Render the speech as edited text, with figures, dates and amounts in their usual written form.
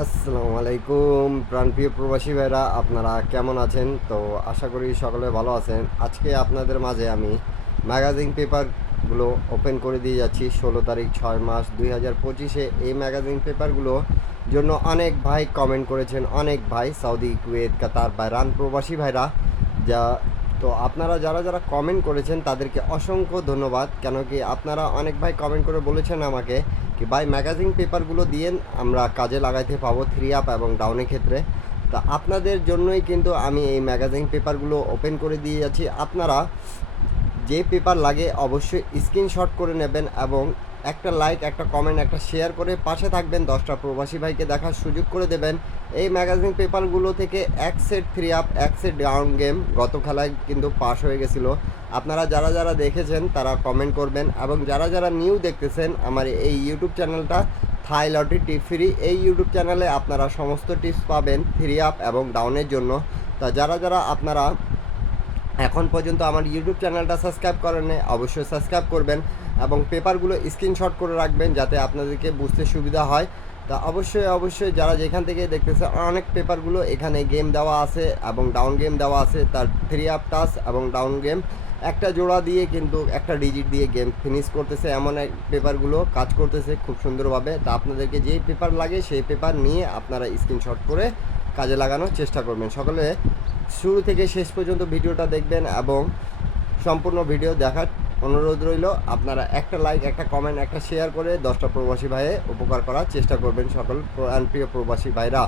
আসসালামু আলাইকুম প্রাণপ্রিয় প্রবাসী ভাইরা, আপনারা কেমন আছেন? তো আশা করি সকলে ভালো আছেন। আজকে আপনাদের মাঝে আমি ম্যাগাজিন পেপারগুলো ওপেন করে দিয়ে যাচ্ছি। 16 তারিখ 6 মাস 2025-এ এই ম্যাগাজিন পেপারগুলো জন্য অনেক ভাই কমেন্ট করেছেন, অনেক ভাই সৌদি, কুয়েত, কাতার, বাহরাইন প্রবাসী ভাইরা। যা তো আপনারা যারা যারা কমেন্ট করেছেন তাদেরকে অসংখ্য ধন্যবাদ। কেন কি আপনারা অনেক ভাই কমেন্ট করে বলেছেন আমাকে কি ভাই ম্যাগাজিন পেপারগুলো দিয়ে আমরা কাজে লাগাইতে পাবো থ্রি আপ এবং ডাউনের ক্ষেত্রে। তা আপনাদের জন্যই কিন্তু আমি এই ম্যাগাজিন পেপারগুলো ওপেন করে দিয়ে যাচ্ছি। আপনারা যে পেপার লাগে অবশ্যই স্ক্রিনশট করে নেবেন এবং একটা লাইক, একটা কমেন্ট, একটা শেয়ার করে পাশে থাকবেন, 10টা প্রবাসী ভাইকে দেখার সুযোগ করে দেবেন। এই ম্যাগাজিন পেপারগুলো থেকে এক সেট থ্রি আপ, এক সেট ডাউন গেম গত খেলায় কিন্তু পাস হয়ে গেছিলো। আপনারা যারা যারা দেখেছেন তারা কমেন্ট করবেন এবং যারা যারা নিউ দেখতেছেন আমার এই ইউটিউব চ্যানেলটা থাই লটারি টিপ ফ্রি, এই ইউটিউব চ্যানেলে আপনারা সমস্ত টিপস পাবেন থ্রি আপ এবং ডাউনের জন্য। তা যারা যারা আপনারা এখন পর্যন্ত আমার ইউটিউব চ্যানেলটা সাবস্ক্রাইব করেন অবশ্যই সাবস্ক্রাইব করবেন এবং পেপারগুলো স্ক্রিনশট করে রাখবেন যাতে আপনাদেরকে বুঝতে সুবিধা হয়। তা অবশ্যই অবশ্যই যারা যেখান থেকে দেখতেছে অনেক পেপারগুলো এখানে গেম দেওয়া আছে এবং ডাউন গেম দেওয়া আছে। তার থ্রি আপ টাচ এবং ডাউন গেম একটা জোড়া দিয়ে কিন্তু একটা ডিজিট দিয়ে গেম ফিনিশ করতেছে, এমন এক পেপারগুলো কাজ করতেছে খুব সুন্দরভাবে। তা আপনাদেরকে যেই পেপার লাগে সেই পেপার নিয়ে আপনারা স্ক্রিনশট করে কাজে লাগানোর চেষ্টা করবেন। সকলে শুরু থেকে শেষ পর্যন্ত ভিডিওটা দেখবেন এবং সম্পূর্ণ ভিডিও দেখার অনুরোধ রইল। আপনারা একটা লাইক, একটা কমেন্ট, একটা শেয়ার করে 10টা প্রবাসী ভাইয়ে উপকার করার চেষ্টা করবেন সকল প্রিয় প্রবাসী ভাইরা।